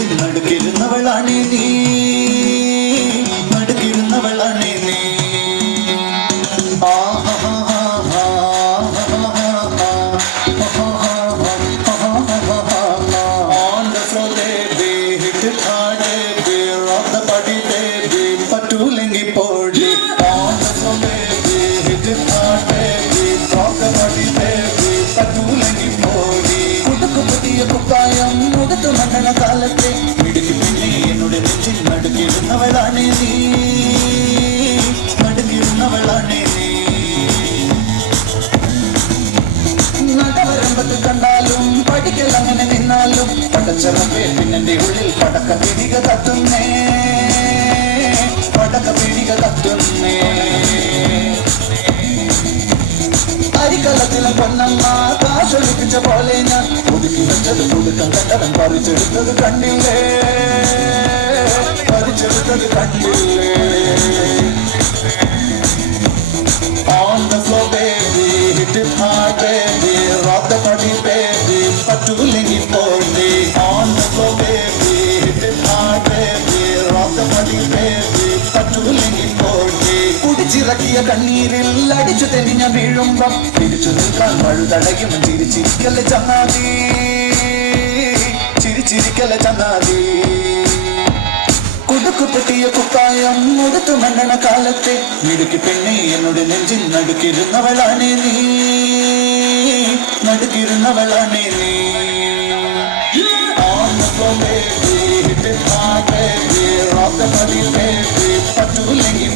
നെഞ്ചിൽ നടുക്കിരുന്നവളാണേ നീ, നടുക്കിരുന്നവളാണേ നീ. On the floor baby, hit it hard baby, rock the body baby, പറ്റൂലെങ്കി പോടി. On the floor baby, hit it hard baby, rock the body baby, പറ്റൂലെങ്കി പോടി. കുടുക്കു പുതിയ കുപ്പായം മുഖത്തു മണ്ണണ കാലത്തെ മിടുക്കി പിന്നെ എന്നോട് നെഞ്ചിൽ നടുക്കിരുന്നവളാണേ നീ, നടുക്കിരുന്നവളാണേ നീ. നടവരമ്പത്ത് കണ്ടാലും പഠിക്കൽ അങ്ങനെ നിന്നാലും പടച്ചറപ്പേ പിന്നെന്റെ ഉള്ളിൽ പടക്ക പിടിക കത്തുന്നേ, പടക്ക പിടിക കത്തുന്നേ. അരിക്കലത്തിലെ പൊന്നമ്മ കാശൊലിപ്പിച്ച പോലെ ഞാൻ ഒതുക്കി വെച്ചത് പുതുക്കം കണ്ടവൻ പറിച്ചെടുത്തത് കണ്ടില്ലേ, പറിച്ചെടുത്തത് കണ്ടില്ലേ. On the floor baby, hit it hard baby, rock the body baby, പറ്റൂലെങ്കി പോടി. On the floor baby, hit it hard baby, rock the body baby, പറ്റൂലെങ്കി പോടി. കുടിച്ചിറക്കിയ കണ്ണീരിൽ അടിച്ചു തെളിഞ്ഞ വീഴുമ്പം തിരിച്ചു നിൽക്കാൻ വഴുതടയും ചിരിച്ചിരിക്കല്ലേ ചങ്ങാതി, ചിരിച്ചിരിക്കല്ലേ ചങ്ങാതി. കുടുക്കു പൊട്ടിയ കുപ്പായം മുടുത്തു മണ്ണണ കാലത്തെ മിടുക്കി പെണ്ണെ എന്നോട് നെഞ്ചിൽ നടുക്കിരുന്നവളാണേ നീ, നടുക്കിരുന്നവളാണേ നീ. On the floor baby, hit it hard baby, rock the body baby, പറ്റൂലെങ്കി